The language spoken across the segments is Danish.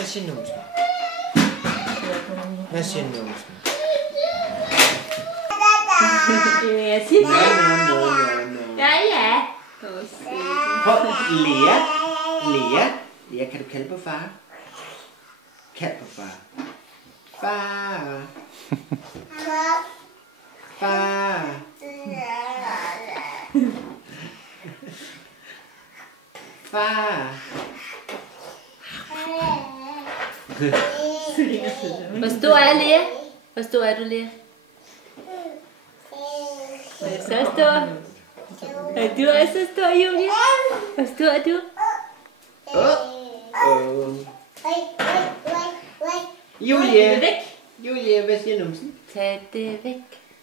Hvad siger numsen? Hvad siger numsen? Jeg siger No. ja. Prøv, Lea, kan du kalde på far? Kald på far. Far. Far. Far. Hvor stor er Lea? Hvor stor er du, Lea? Så stor. Og du er så stor, Julie. Hvor stor er du? Julie, hvad siger numsen? Tag det væk.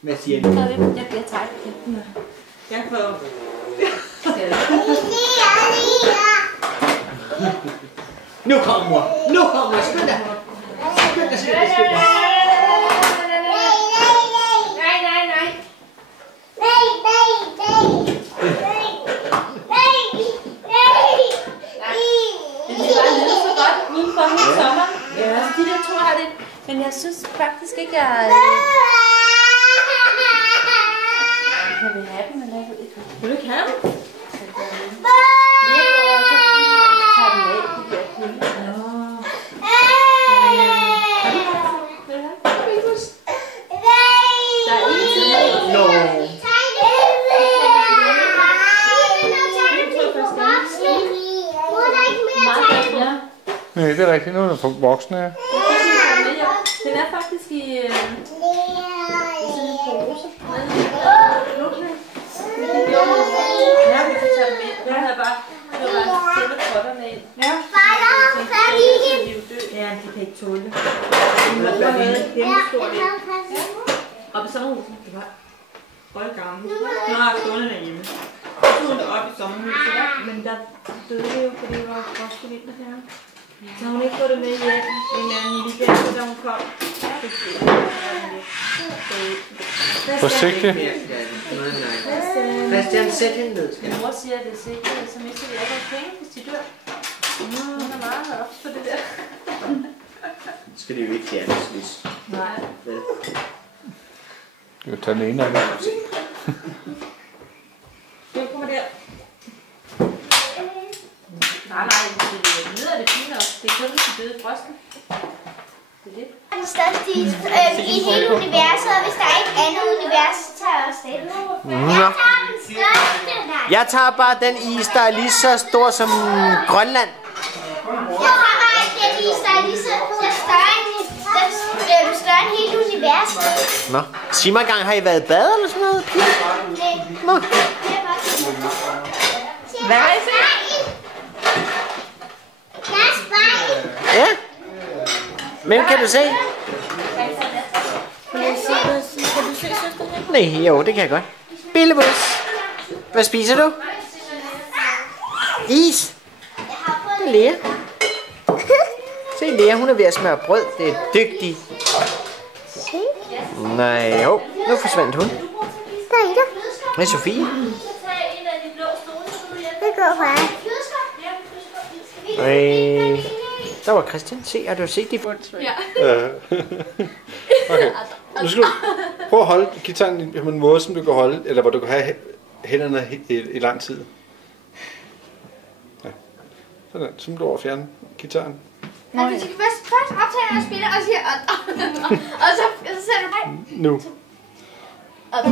Hvad siger du? Jeg bliver træt. Jeg får... Nu kommer mor. Nu kommer skynd dig. Skynd dig. De der to har det, men jeg synes faktisk ikke, at jeg vil have dem, men jeg ved ikke. Vil du ikke have dem? Tager dem af, de der pille. Der er en til. Nå. Nej, det er rigtigt. Nu er det for voksne, ja. Den er faktisk i sådan en pose. Ja, vi kan tage dem ind. Jeg havde bare sætte potterne ind. Ja. Ja, de kan ikke tåle det. Det var kæmpestort ind. Oppe i sommerhuset. Det var oldgammel. Nu har jeg stående derhjemme. Så stod det oppe i sommerhuset, men der døde det jo, fordi det var frost i vinter her. Så hun ikke fået det med hjem en anden weekend, da hun kom. Forsigtig. Christian, sæt hende ned. Min mor siger, at det er sikkert, så mister vi alle vores penge, hvis de dør. Hun er meget op for det der. Skal det jo ikke fjernes, hvis... Nej. Du kan tage den ene af dem. Den kommer der. Nej, det lyder det fint nok. Det er kun, hvis de døde i frosten. Det er det. Den største i hele universet, og hvis der er et andet univers, så tager jeg også det. Jeg tager den største. Jeg tager bare den is, der er lige så stor som Grønland. Jeg har bare den is, der er lige så større end hele universet. Nå, sig mig engang, har I været i bad eller sådan noget? Nå. Hvad har I set? Ja. Hvem kan du se? Kan du se søster? Nej, jo, det kan jeg godt. Billebus. Hvad spiser du? Is. Det er Lea. Se, Lea, hun er ved at smøre brød. Det er dygtig. Nej, jo. Nu forsvandt hun. Der er Ida. Hvad er Sofie? Det går bare. Der var Christian. Se, har du set de bund? Ja. Okay. Nu skal du prøve at holde guitaren på en måde, som du kan holde, eller hvor du kan have hænderne i lang tid. Ja. Sådan, så må du over fjerne guitaren. Altså, du kan først optage og spille, og siger og så sætter du... Nu. Op.